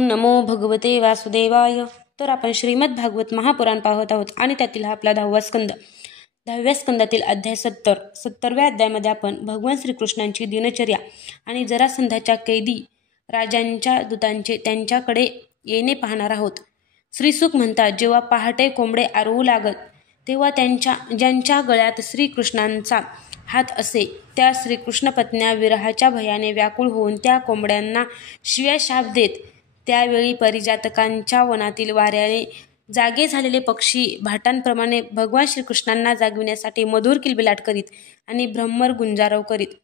ओम नमो भगवते वासुदेवाय. तर आपण श्रीमद भागवत महापुराण पाहत आहोत आणि त्यातील हा आपला 10वा स्कंद. 10व्या स्कंदातील अध्याय 70व्या अध्यायामध्ये आपण भगवान श्रीकृष्णांची दिनचर्या आणि जरासंधाच्या कैदी राजांच्या दूतांचे त्यांच्याकडे येणे पाहणार आहोत. श्रीसुख म्हणतात, जेव्हा पहाटे कोंबडे आरवू लागत तेव्हा ज्यांच्या गळ्यात श्रीकृष्णांचा हात असे त्या श्रीकृष्ण पत्न्या विरहाच्या भयाने व्याकुळ होऊन त्या कोंबड्यांना शिव्या शाप देत. त्यावेळी परिजातकांच्या वनातील वाऱ्याने जागे झालेले पक्षी भाटांप्रमाणे भगवान श्रीकृष्णांना जागविण्यासाठी मधुर किलबिलाट करीत आणि भ्रमर गुंजारव करीत.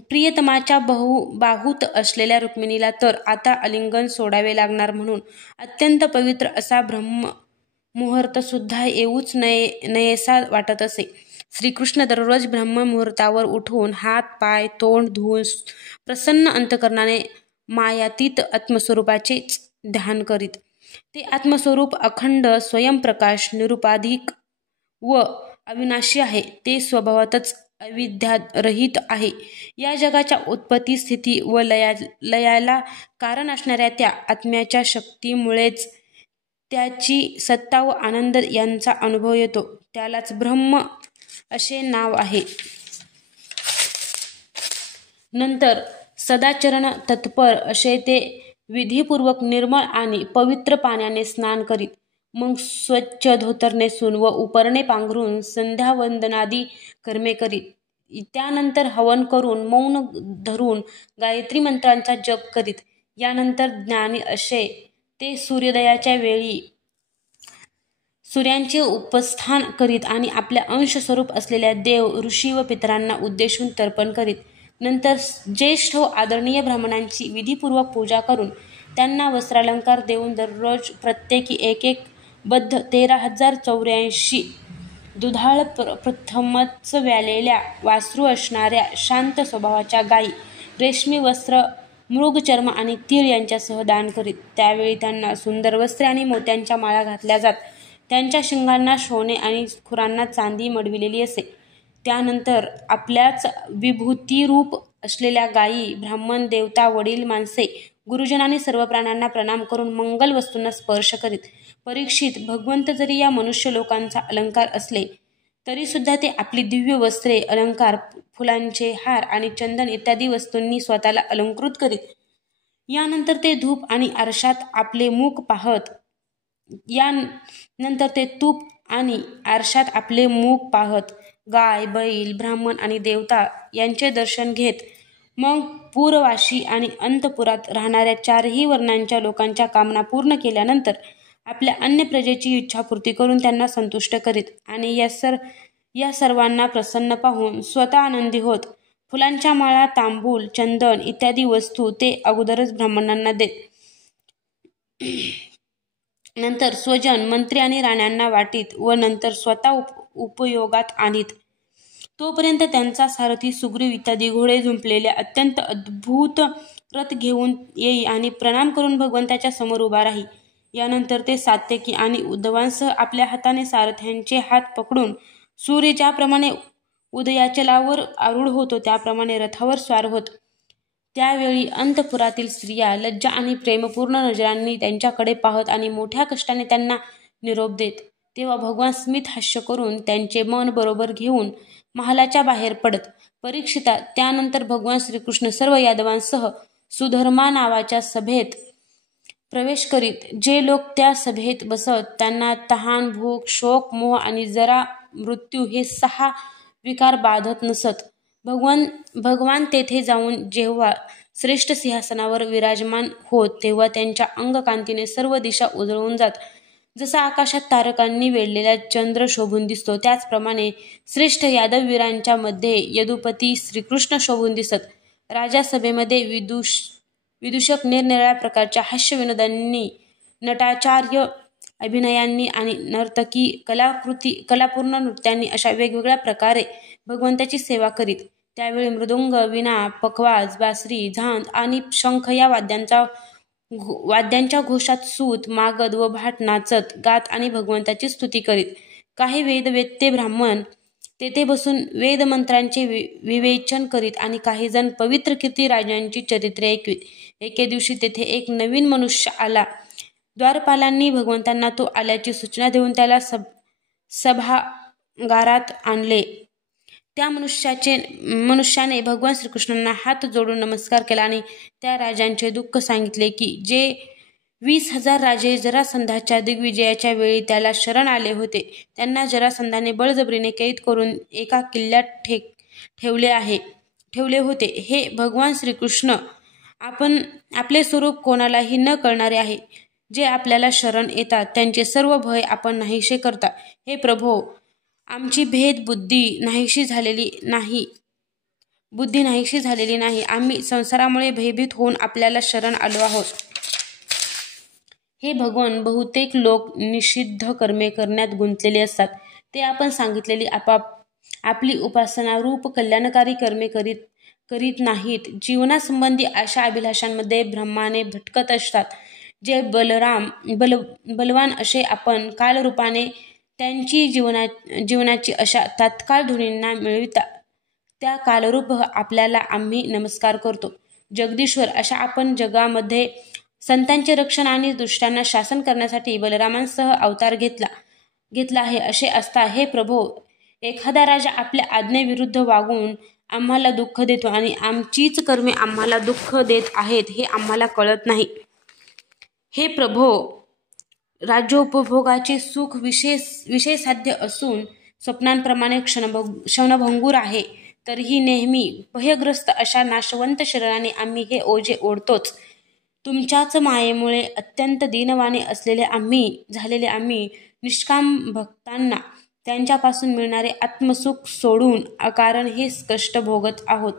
प्रियतमाच्या बाहूत असलेल्या रुक्मिणीला तर आता आलिंगन सोडावे लागणार म्हणून अत्यंत पवित्र असा ब्रह्ममुहूर्त सुद्धा येऊच नयेसा वाटत असे. श्रीकृष्ण दररोज ब्रह्ममुहूर्तावर उठून हात पाय तोंड धुवून प्रसन्न अंतकरणाने मायातीत आत्मस्वरूपाचेच ध्यान करीत. ते आत्मस्वरूप अखंड स्वयंप्रकाश निरुपाधिक व अविनाशी आहे. ते स्वभावातच अविद्यारहित आहे. या जगाच्या उत्पत्ती स्थिती व लयाला कारण असणाऱ्या त्या आत्म्याच्या शक्तीमुळेच त्याची सत्ता व आनंद यांचा अनुभव येतो. त्यालाच ब्रह्म असे नाव आहे. नंतर सदाचरण तत्पर असे ते विधीपूर्वक निर्मळ आणि पवित्र पाण्याने स्नान करीत. मग स्वच्छ धोतर नेसून व उपरणे पांघरून संध्यावंदनादी कर्मे करीत. त्यानंतर हवन करून मौन धरून गायत्री मंत्रांचा जप करीत. यानंतर ज्ञानी असे ते सूर्योदयाच्या वेळी सूर्याचे उपस्थान करीत आणि आपल्या अंश स्वरूप असलेल्या देव ऋषी व पितरांना उद्देशून तर्पण करीत. नंतर ज्येष्ठ व आदरणीय ब्राह्मणांची विधीपूर्वक पूजा करून त्यांना वस्त्रालंकार देऊन दररोज प्रत्येकी एक बद्ध 13,084 दुधाळ प्रथमच व्यालेल्या वासरू असणाऱ्या शांत स्वभावाच्या गायी रेशमी वस्त्र मृगचर्म आणि तीळ यांच्यासह दान करीत. त्यावेळी त्यांना सुंदर वस्त्रे आणि मोत्यांच्या माळा घातल्या जात. त्यांच्या शिंगांना सोने आणि खुरांना चांदी मढविलेली असे. त्यानंतर आपल्याच विभूतिरूप असलेल्या गायी ब्राह्मण देवता वडील माणसे गुरुजन आणि सर्व प्राण्यांना प्रणाम करून मंगल वस्तूंना स्पर्श करीत. परीक्षित, भगवंत जरी या मनुष्य लोकांचा अलंकार असले तरी सुद्धा ते आपली दिव्य वस्त्रे अलंकार फुलांचे हार आणि चंदन इत्यादी वस्तूंनी स्वतःला अलंकृत करीत. यानंतर ते धूप आणि आरशात आपले मुख पाहत गाय बैल ब्राह्मण आणि देवता यांचे दर्शन घेत मग पूरवाशी आणि अंतपुरात राहणाऱ्या 4ही वर्णांच्या लोकांच्या कामना पूर्ण केल्यानंतर आपल्या अन्य प्रजेची इच्छापूर्ती करून त्यांना संतुष्ट करीत आणि या सर्वांना प्रसन्न पाहून स्वतः आनंदी होत. फुलांच्या माळा तांबूल चंदन इत्यादी वस्तू ते अगोदरच ब्राह्मणांना देत. नंतर स्वजन मंत्री आणि राण्यांना वाटीत व नंतर स्वतः उपयोगात आणीत. तोपर्यंत त्यांचा सारथी सुग्रीव इत्यादी घोडे झुंपलेल्या अत्यंत अद्भुत रथ घेऊन येई आणि प्रणाम करून भगवंताच्या समोर उभा राही. यानंतर ते सात्यकी आणि उद्धवांसह आपल्या हाताने सारथ्यांचे हात पकडून सूर्य ज्याप्रमाणे उदयाचलावर आरूढ होतो त्याप्रमाणे रथावर स्वार होत. त्यावेळी अंतपुरातील स्त्रिया लज्जा आणि प्रेमपूर्ण नजरांनी त्यांच्याकडे पाहत आणि मोठ्या कष्टाने त्यांना निरोप देत. तेव्हा भगवान स्मित हास्य करून त्यांचे मन बरोबर घेऊन महालाच्या बाहेर पडत. परीक्षिता, त्यानंतर भगवान श्रीकृष्ण सर्व यादवांसह सुधर्मा नावाच्या सभेत प्रवेश करीत. जे लोक त्या सभेत बसत त्यांना तहान भूक शोक मोह आणि जरा मृत्यू हे 6 विकार बाधत नसत. भगवान तेथे जाऊन जेव्हा श्रेष्ठ सिंहासनावर विराजमान होत तेव्हा त्यांच्या अंगकांतीने सर्व दिशा उजळून जात. जसा आकाशात तारकांनी वेढलेला चंद्र शोभून दिसतो त्याचप्रमाणे श्रेष्ठ यादववीरांच्या मध्ये यदुपती श्रीकृष्ण शोभून दिसत. राजासभेमध्ये विदूषक निरनिराळ्या प्रकारच्या हास्यविनोदांनी नटाचार्य अभिनयांनी आणि नर्तकी कलापूर्ण नृत्यांनी अशा वेगवेगळ्या प्रकारे भगवंताची सेवा करीत. त्यावेळी मृदुंग वीणा पखवाज बासरी झांज आणि शंख या वाद्यांच्या घोषात सूत मागध व भाट नाचत गात आणि भगवंताची स्तुती करीत. काही वेदवेत्ते ब्राह्मण तेथे बसून वेदमंत्रांचे विवेचन करीत आणि काही जण पवित्र कीर्ती राजांची चरित्रे ऐकवीत. एके दिवशी तेथे एक नवीन मनुष्य आला. द्वारपालांनी भगवंतांना तो आल्याची सूचना देऊन त्याला सभागारात आणले. त्या मनुष्याने भगवान श्रीकृष्णांना हात जोडून नमस्कार केला आणि त्या राजांचे दुःख सांगितले की जे 20,000 राजे जरासंधाच्या दिग्विजयाच्या वेळी त्याला शरण आले होते, त्यांना जरासंधाने बळजबरीने कैद करून एका किल्ल्यात ठेवले होते. हे भगवान श्रीकृष्ण आपले स्वरूप कोणालाही न कळणारे आहे. जे आपल्याला शरण येतात त्यांचे सर्व भय आपण नाहीसे करता. हे प्रभो, आमची बुद्धी नाहीशी झालेली नाही. आम्ही संसारामुळे भयभीत होऊन आपल्याला शरण आलो आहोत. हे भगवान, बहुतेक लोक निषिद्ध कर्मे करण्यात गुंतलेले असतात. ते आपण सांगितलेली आपली उपासना रूप कल्याणकारी कर्मे करीत नाहीत. जीवनासंबंधी आशा अभिलाषांमध्ये भ्रमाने भटकत असतात. जे बलवान असे आपण कालरूपाने त्यांची जीवनाची अशा तात्काळ धुनींना मिळविता, त्या कालरूप आपल्याला आम्ही नमस्कार करतो. जगदीश्वर अशा आपण जगामध्ये संतांचे रक्षण आणि दुष्टांना शासन करण्यासाठी बलरामांसह अवतार घेतला आहे. असे असता हे प्रभो, एखादा राजा आपल्या आज्ञेविरुद्ध वागून आम्हाला दुःख देतो आणि आमचीच कर्मे आम्हाला दुःख देत आहेत हे आम्हाला कळत नाही. हे प्रभो, राज्योपभोगाचे सुख विषयसाध्य असून स्वप्नांप्रमाणे क्षणभंगूर आहे. तरीही नेहमी भयग्रस्त अशा नाशवंत शरीराने आम्ही हे ओझे ओढतोच. तुमच्याच मायेमुळे अत्यंत दीनवाणे झालेले आम्ही निष्काम भक्तांना त्यांच्यापासून मिळणारे आत्मसुख सोडून अकारण हे कष्ट भोगत आहोत.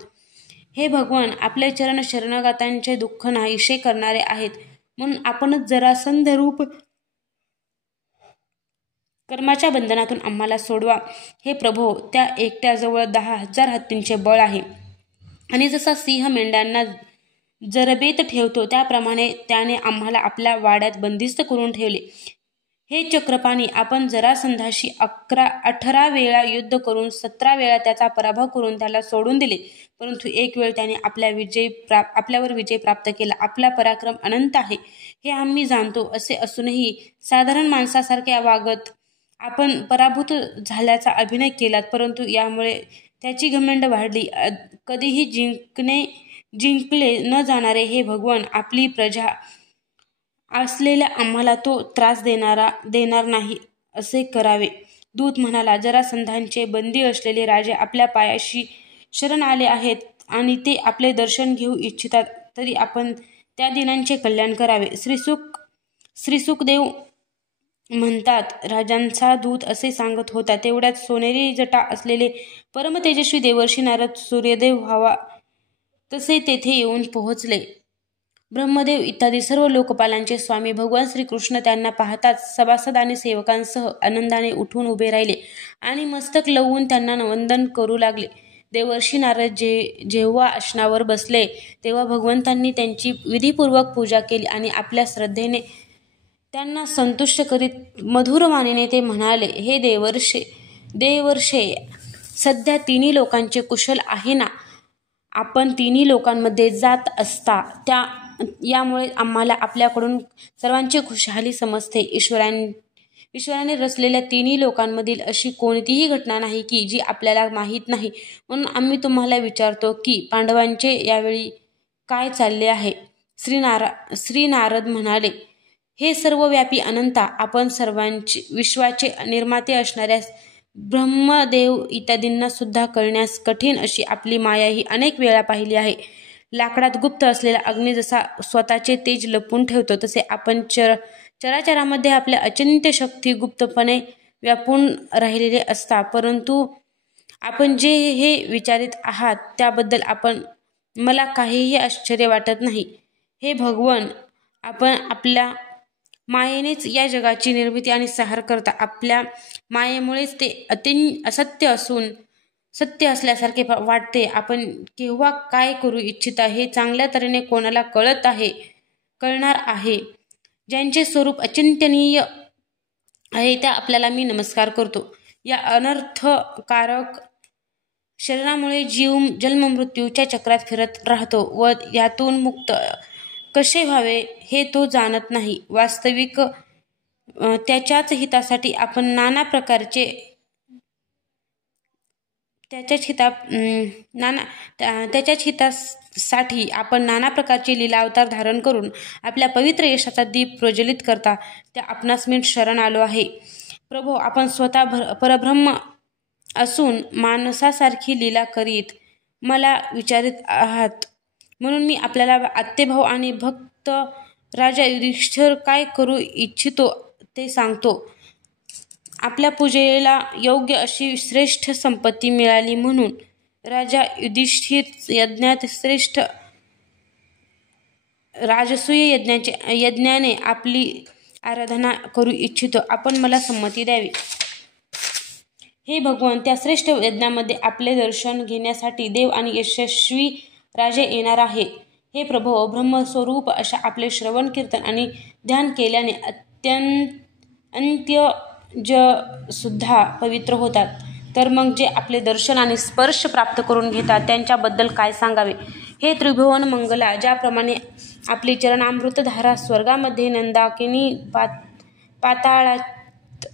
हे भगवान, आपले चरण शरणागतांचे दुःख नाहीसे करणारे आहेत, म्हणून आपणच जरासंध रूप कर्माच्या बंधनातून आम्हाला सोडवा. हे प्रभो, त्या एकट्याजवळ 10,000 हत्तींचे बळ आहे आणि जसा सिंह मेंढ्यांना जरबेत ठेवतो त्याप्रमाणे त्याने आम्हाला आपल्या वाड्यात बंदिस्त करून ठेवले. हे चक्रपाणी, आपण जरासंधाशी 18 वेळा युद्ध करून 17 वेळा त्याचा पराभव करून त्याला सोडून दिले, परंतु एक वेळ त्याने आपल्यावर विजय प्राप्त केला. आपला पराक्रम अनंत आहे हे आम्ही जाणतो. असे असूनही साधारण माणसासारखे वागत आपण पराभूत झाल्याचा अभिनय केलात, परंतु यामुळे त्याची घमंड वाढली. कधीही जिंकले न जाणारे हे भगवान, आपली प्रजा असलेल्या आम्हाला तो त्रास देणार नाही असे करावे. दूत म्हणाला, जरासंधांचे बंदी असलेले राजे आपल्या पायाशी शरण आले आहेत आणि ते आपले दर्शन घेऊ इच्छितात, तरी आपण त्या दिनांचे कल्याण करावे. श्री सुखदेव म्हणतात, राजांचा दूत असे सांगत होता तेवढ्यात सोनेरी जटा असलेले परमतेजस्वी देवर्षी नारद सूर्यदेव व्हावा तसे तेथे येऊन पोहोचले. ब्रह्मदेव इत्यादी सर्व लोकपालांचे स्वामी भगवान श्रीकृष्ण त्यांना पाहताच सभासद आणि सेवकांसह आनंदाने उठून उभे राहिले आणि मस्तक लवून त्यांना वंदन करू लागले. देवर्षी नारद जेव्हा आसनावर बसले तेव्हा भगवंतांनी त्यांची विधीपूर्वक पूजा केली आणि आपल्या श्रद्धेने त्यांना संतुष्ट करीत मधुर वाणीने ते म्हणाले, हे देवर्षे, सध्या तिन्ही लोकांचे कुशल आहे ना? आपण तिन्ही लोकांमध्ये जात असता यामुळे आम्हाला आपल्याकडून सर्वांची खुशाली समजते. ईश्वराने रचलेल्या तिन्ही लोकांमधील अशी कोणतीही घटना नाही की जी आपल्याला माहीत नाही, म्हणून आम्ही तुम्हाला विचारतो की पांडवांचे यावेळी काय चालले आहे. श्री नारद म्हणाले, हे सर्वव्यापी अनंता, आपण सर्वांचे विश्वाचे निर्माते असणाऱ्या ब्रह्मदेव इत्यादींना सुद्धा कळण्यास कठीण अशी आपली माया ही अनेक वेळा पाहिली आहे. लाकडात गुप्त असलेला अग्नी जसा स्वतःचे तेज लपवून ठेवतो, तसे आपण चराचरामध्ये आपल्या अचिंत्य शक्ती गुप्तपणे व्यापून राहिलेले असता. परंतु आपण जे हे विचारित आहात त्याबद्दल मला काहीही आश्चर्य वाटत नाही. हे भगवन, आपण आपल्या मायेनेच या जगाची निर्मिती आणि संहार करता. आपल्या मायेमुळेच ते असत्य असून सत्य असल्यासारखे वाटते. आपण केव्हा काय करू इच्छिता हे चांगल्या तऱ्हेने कोणाला कळणार आहे. ज्यांचे स्वरूप अचिंतनीय आहे त्या आपल्याला मी नमस्कार करतो. या अनर्थकारक शरीरामुळे जीव जन्ममृत्यूच्या चक्रात फिरत राहतो व यातून मुक्त कसे व्हावे हे तो जाणत नाही. वास्तविक त्याच्याच हितासाठी आपण नाना प्रकारचे लीला अवतार धारण करून आपल्या पवित्र यशाचा दीप प्रज्वलित करता त्या आपणास मी शरण आलो आहे. प्रभो, आपण स्वतः परब्रह्म असून माणसासारखी लीला करीत मला विचारित आहात, म्हणून मी आपल्याला आत्तेभाव आणि भक्त राजा युधिष्ठिर काय करू इच्छितो ते सांगतो. आपल्या पूजेला योग्य अशी श्रेष्ठ संपत्ती मिळाली म्हणून राजा युधिष्ठिर यज्ञात श्रेष्ठ राजसूय यज्ञाने आपली आराधना करू इच्छितो. आपण मला संमती द्यावी. हे भगवान, त्या श्रेष्ठ यज्ञामध्ये आपले दर्शन घेण्यासाठी देव आणि यशस्वी राजे येणार आहे. हे प्रभो, ब्रह्मस्वरूप अशा आपले श्रवण कीर्तन आणि ध्यान केल्याने अंत्यज सुद्धा पवित्र होतात. तर मग जे आपले दर्शन आणि स्पर्श प्राप्त करून घेतात त्यांच्याबद्दल काय सांगावे. हे त्रिभुवन मंगला, ज्याप्रमाणे आपली चरणामृतधारा स्वर्गामध्ये नंदाकिनी पाताळात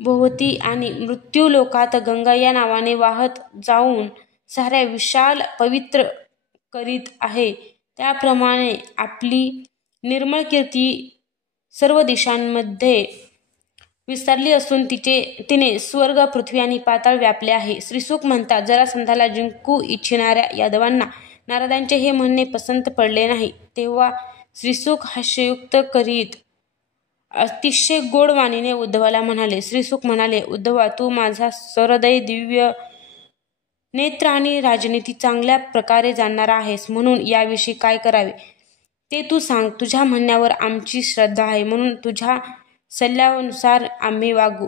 भोवती आणि मृत्यूलोकात गंगा या नावाने वाहत जाऊन साऱ्या विशाल पवित्र करीत आहे, त्याप्रमाणे आपली निर्मळ कीर्ती सर्व दिशांमध्ये विस्तारली असून तिने स्वर्ग, पृथ्वी आणि पाताळ व्यापले आहे. श्रीसुख म्हणतात, जरासंधाला जिंकू इच्छिणाऱ्या यादवांना नारदांचे हे म्हणणे पसंत पडले नाही. तेव्हा श्रीसुख हास्ययुक्त करीत अतिशय गोड वाणीने उद्धवाला म्हणाले. श्रीसुख म्हणाले, उद्धवा, तू माझा सहृदय, दिव्य नेत्र आणि राजनीती चांगल्या प्रकारे जाणणारा आहेस, म्हणून याविषयी काय करावे ते तू सांग. तुझ्या म्हणण्यावर आमची श्रद्धा आहे, म्हणून तुझ्या सल्ल्यानुसार आम्ही वागू.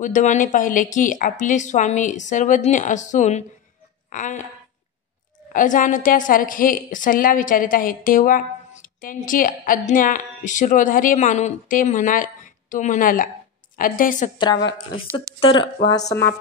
उद्धवाने पाहिले की आपले स्वामी सर्वज्ञ असून अजाणत्यासारखे सल्ला विचारित आहेत. तेव्हा त्यांची आज्ञा शिरोधार्य मानून तो म्हणाला. अध्याय 17 समाप्त.